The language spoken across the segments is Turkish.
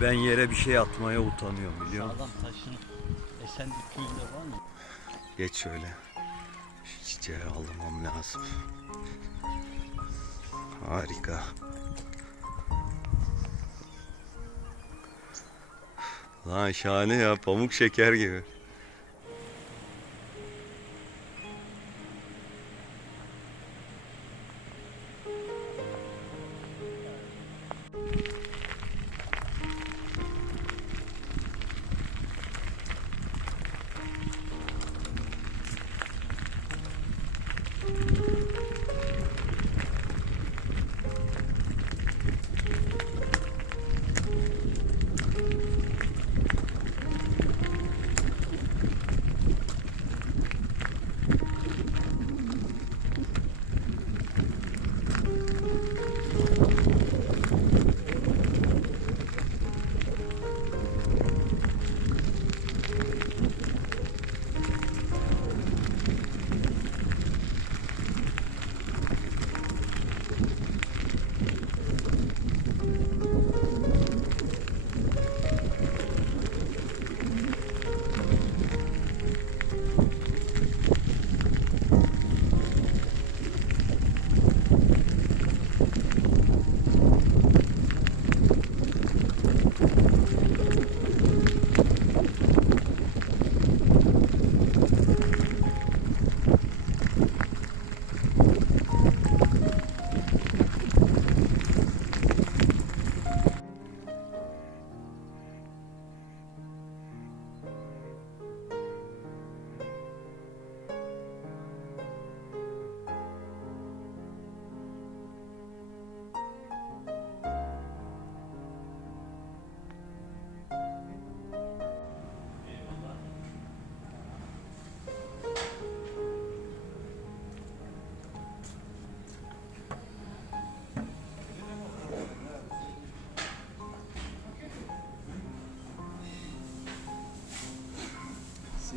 Ben yere bir şey atmaya utanıyorum biliyor musun? Sağlam taşın esen bir köyünde var mı? Geç şöyle. Çiçeği almam lazım. Harika. Lan şahane ya pamuk şeker gibi.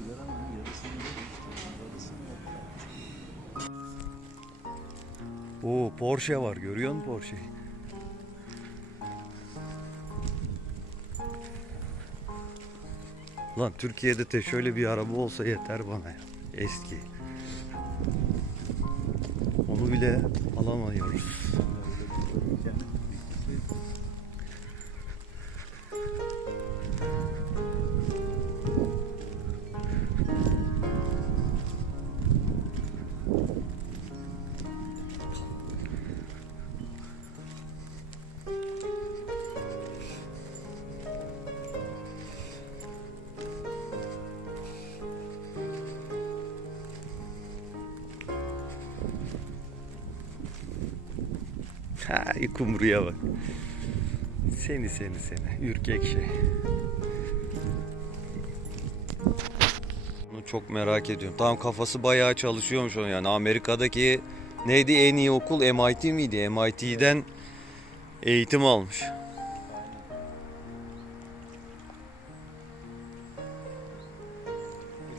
Sigaranın yarısını yarısını Oo Porsche var görüyor musun Porsche'yi? Lan Türkiye'de de şöyle bir araba olsa yeter bana ya. Eski. Onu bile alamıyoruz. Ha kumruya bak. Seni seni seni. Ürkek şey. Bunu çok merak ediyorum. Tamam kafası bayağı çalışıyormuş onun yani. Amerika'daki neydi en iyi okul MIT miydi? MIT'den eğitim almış.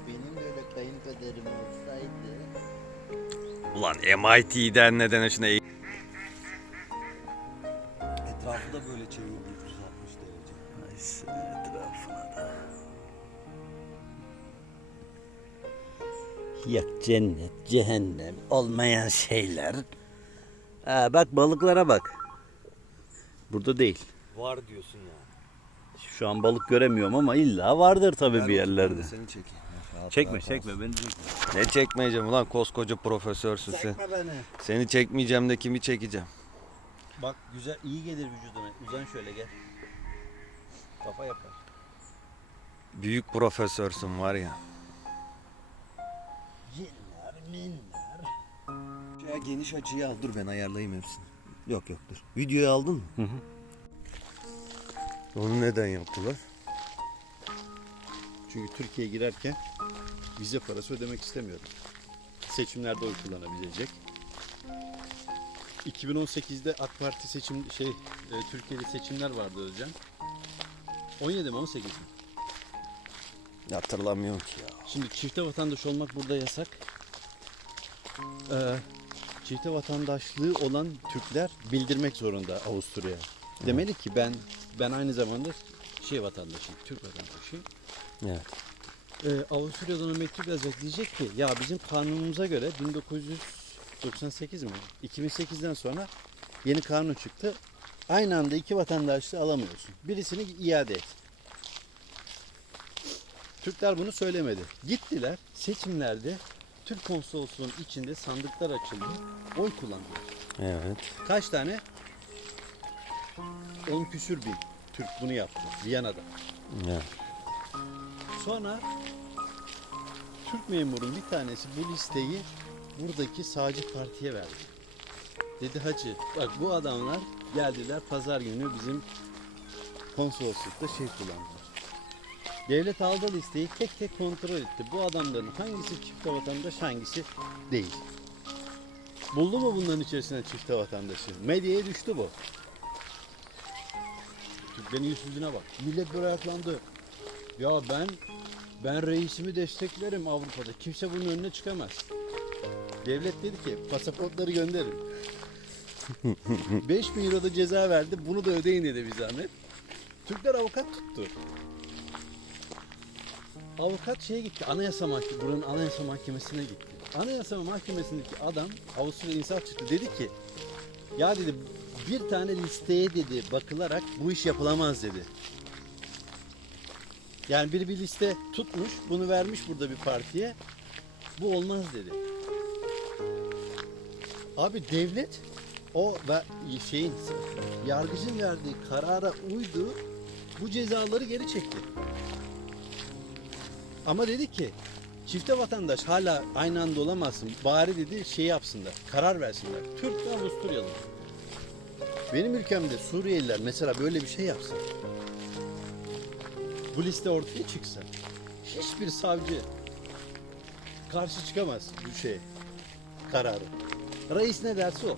Benim de öyle kayınpederim olsaydı Ulan MIT'den neden şuna eğitim... Yak cennet, cehennem olmayan şeyler. Ha, bak balıklara bak. Burada değil. Var diyorsun ya. Şu an balık göremiyorum ama illa vardır tabii bir yerlerde. Seni çekeyim. Çekme çekme beni çekme. Ne çekmeyeceğim ulan koskoca profesörsün sen. beni. Seni çekmeyeceğim de kimi çekeceğim? Bak güzel iyi gelir vücuduna. Uzan şöyle gel. Kafa yapar. Büyük profesörsün var ya. Cinler minler. Ya geniş açıyı al dur ben ayarlayayım hepsini. Yok yok dur. Videoyu aldın mı? Hı hı. Onu neden yaptılar? Çünkü Türkiye'ye girerken vize parası ödemek istemiyorum. Seçimlerde oy kullanabilecek. 2018'de AK Parti seçim şey e, Türkiye'de seçimler vardı Özcan. 17 mi 18 mi? Hatırlamıyorum ki ya. Şimdi çifte vatandaş olmak burada yasak. Ee, çifte vatandaşlığı olan Türkler bildirmek zorunda Avusturya. Demeli ki ben ben aynı zamanda şey vatandaşıyım, Türk vatandaşıyım. Evet. Ee, Avusturya'dan o mektup yazacak diyecek ki ya bizim kanunumuza göre 1998 mi? 2008'den sonra yeni kanun çıktı. Aynı anda iki vatandaşlığı alamıyorsun. Birisini iade et. Türkler bunu söylemedi. Gittiler seçimlerde Türk konsolosluğunun içinde sandıklar açıldı. Oy kullandılar. Evet. Kaç tane? 10 küsür bin Türk bunu yaptı Viyana'da. Evet. Sonra Türk memurun bir tanesi bu listeyi buradaki sağcı partiye verdi. Dedi hacı bak bu adamlar geldiler pazar günü bizim konsoloslukta şey kullandılar. Devlet aldı listeyi tek tek kontrol etti. Bu adamların hangisi çifte vatandaş hangisi değil. Buldu mu bunların içerisinden çifte vatandaşı? Medyaya düştü bu. Türklerin yüzsüzlüğüne bak. Millet böyle ayaklandı. Ya ben ben reisimi desteklerim Avrupa'da. Kimse bunun önüne çıkamaz. Devlet dedi ki pasaportları gönderin. 5000 euro da ceza verdi. Bunu da ödeyin dedi bir zahmet. Türkler avukat tuttu. Avukat şeye gitti. Anayasa Mahkemesi, buranın Anayasa Mahkemesi'ne gitti. Anayasa Mahkemesi'ndeki adam Avusturya insaf çıktı. Dedi ki ya dedi bir tane listeye dedi bakılarak bu iş yapılamaz dedi. Yani biri bir liste tutmuş, bunu vermiş burada bir partiye. Bu olmaz dedi. Abi devlet o ve şeyin yargıcın verdiği karara uydu. Bu cezaları geri çekti. Ama dedi ki çifte vatandaş hala aynı anda olamazsın. Bari dedi şey yapsınlar, karar versinler. Türk ve Avusturyalı. Benim ülkemde Suriyeliler mesela böyle bir şey yapsa bu liste ortaya çıksa hiçbir savcı karşı çıkamaz bu şey kararı. Reis ne derse o.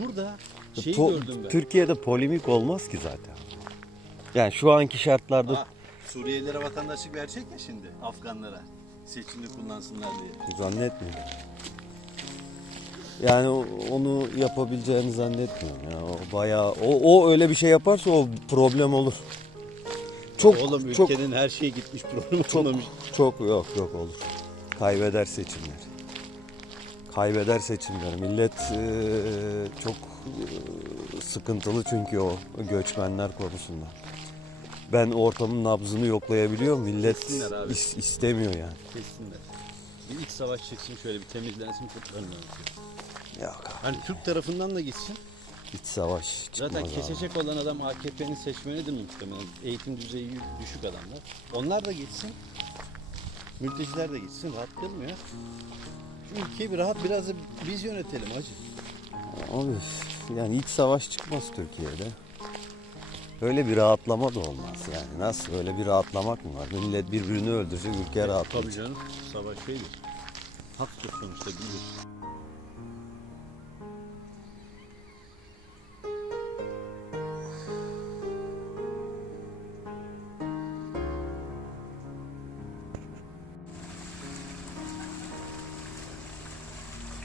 Burada şeyi Po- gördüm ben. Türkiye'de polemik olmaz ki zaten. Yani şu anki şartlarda Ha, Suriyelilere vatandaşlık verecek ya şimdi Afganlara seçimde kullansınlar diye. zannetmiyorum. Yani o- onu yapabileceğini zannetmiyorum. Ya o bayağı o, o öyle bir şey yaparsa o problem olur. Çok Oğlum çok ülkenin her şeyi gitmiş problemi çok olmamış. çok yok yok olur. Kaybeder seçimler. Kaybeder seçimler. Millet eee, çok eee, sıkıntılı çünkü o göçmenler konusunda. Ben ortamın nabzını yoklayabiliyorum. Millet abi. is- istemiyor yani. Kesinler. Bir iç savaş çıksın şöyle bir temizlensin kurtlarını. Yok abi. Hani Türk tarafından da gitsin. İç savaş çıkmaz Zaten abi. kesecek olan adam AKP'nin seçmenidir muhtemelen. Eğitim düzeyi düşük adamlar. Onlar da gitsin. Mülteciler de gitsin. Rahatlayalım ya. Şu ülkeyi bir rahat biraz da biz yönetelim hacı. Abi yani iç savaş çıkmaz Türkiye'de. Öyle bir rahatlama da olmaz yani. Nasıl öyle bir rahatlamak mı var? Millet birbirini öldürecek, ülke rahatlayacak. Tabii canım. Savaş şeydir. Haktır sonuçta bilir.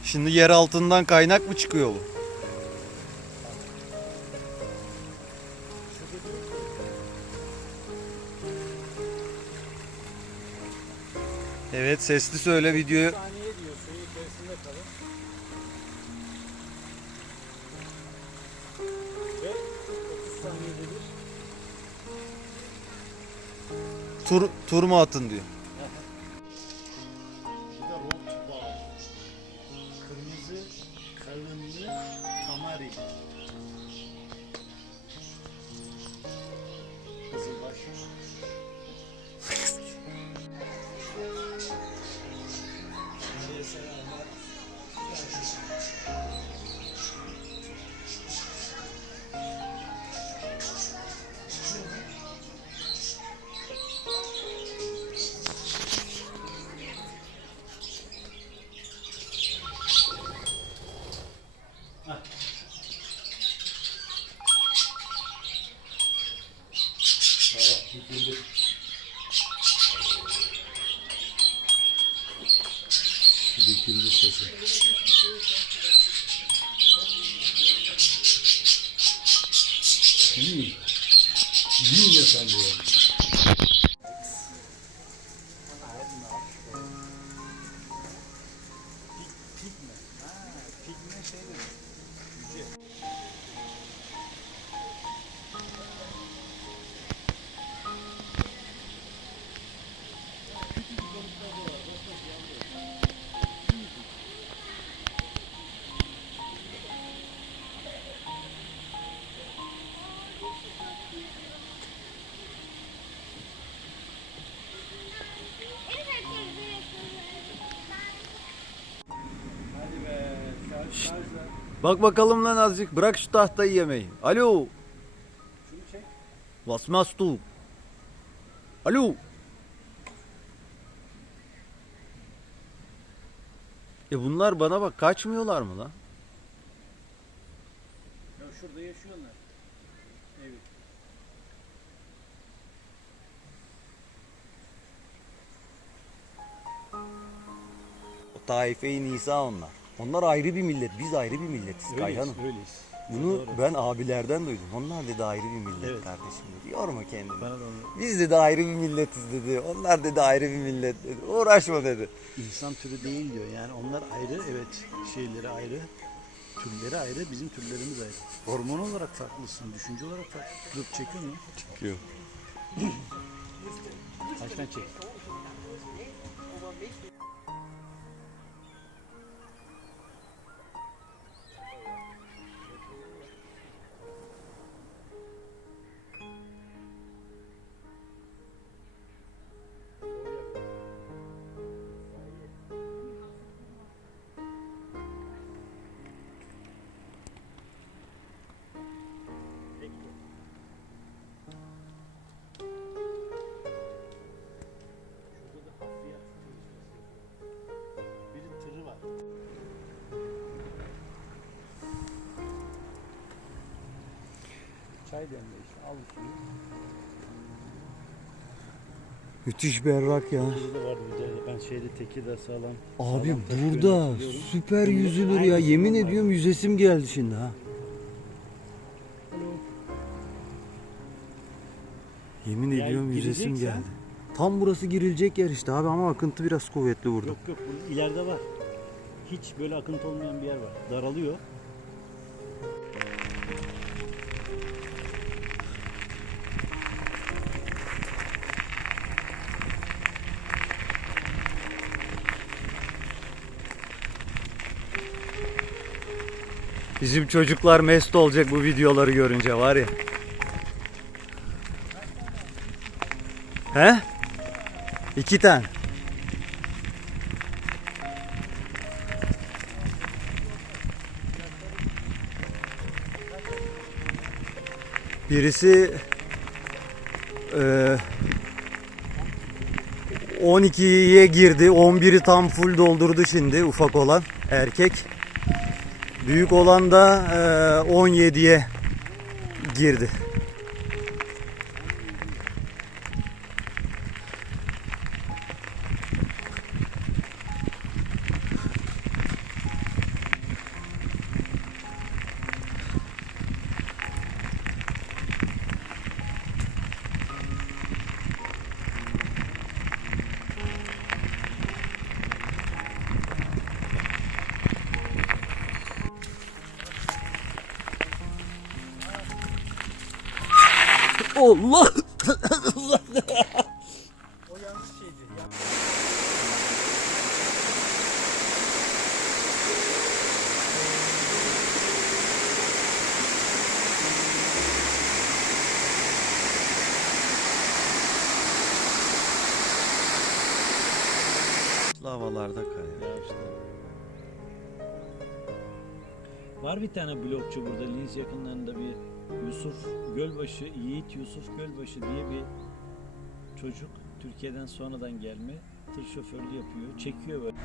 Şimdi yer altından kaynak mı çıkıyor bu? Evet sesli söyle videoyu. saniye diyor suyu içerisinde kalın. Ve 30 saniyede bir Tur, tur mu atın diyor. Dikildi sesi. Bak bakalım lan azıcık. Bırak şu tahtayı yemeyi. Alo. Şunu çek. Du? Alo. E bunlar bana bak kaçmıyorlar mı lan? Ya şurada yaşıyorlar. Evet. O taife-i Nisa onlar. Onlar ayrı bir millet. Biz ayrı bir milletiz Kayhan'ım. öyleyiz. Bunu Doğru. ben abilerden duydum. Onlar dedi ayrı bir millet Evet. kardeşim dedi. Yorma kendini. Bana da onu- Biz dedi ayrı bir milletiz dedi. Onlar dedi ayrı bir millet dedi. Uğraşma dedi. insan türü değil diyor. Yani onlar ayrı evet şeyleri ayrı. Türleri ayrı, bizim türlerimiz ayrı. Hormon olarak farklısın, düşünce olarak farklı. Dur çekiyor mu? Çıkıyor. Kaçtan çek? Çay demle işte al suyu. Müthiş berrak ya. Burada vardı bir de ben şeyde Tekirdağ sağlam. Abi sağlam burada süper yüzülür ya. Yemin ediyorum yüzesim geldi şimdi ha. Yemin Ya ediyorum yüzesim geldi. Tam burası girilecek yer işte abi ama akıntı biraz kuvvetli burada. Yok yok ileride var. Hiç böyle akıntı olmayan bir yer var. Daralıyor. Bizim çocuklar mest olacak bu videoları görünce var ya. He? İki tane. Birisi eee 12'ye girdi. 11'i tam full doldurdu şimdi ufak olan erkek. Büyük olan da eee, 17'ye girdi. O yanlış şeydi. Ya. Havalarda. Ya işte. Var bir tane blokçu burada Linz yakınlarında bir Yusuf Gölbaşı, Yiğit Yusuf Gölbaşı diye bir çocuk Türkiye'den sonradan gelme tır şoförlüğü yapıyor. Çekiyor böyle.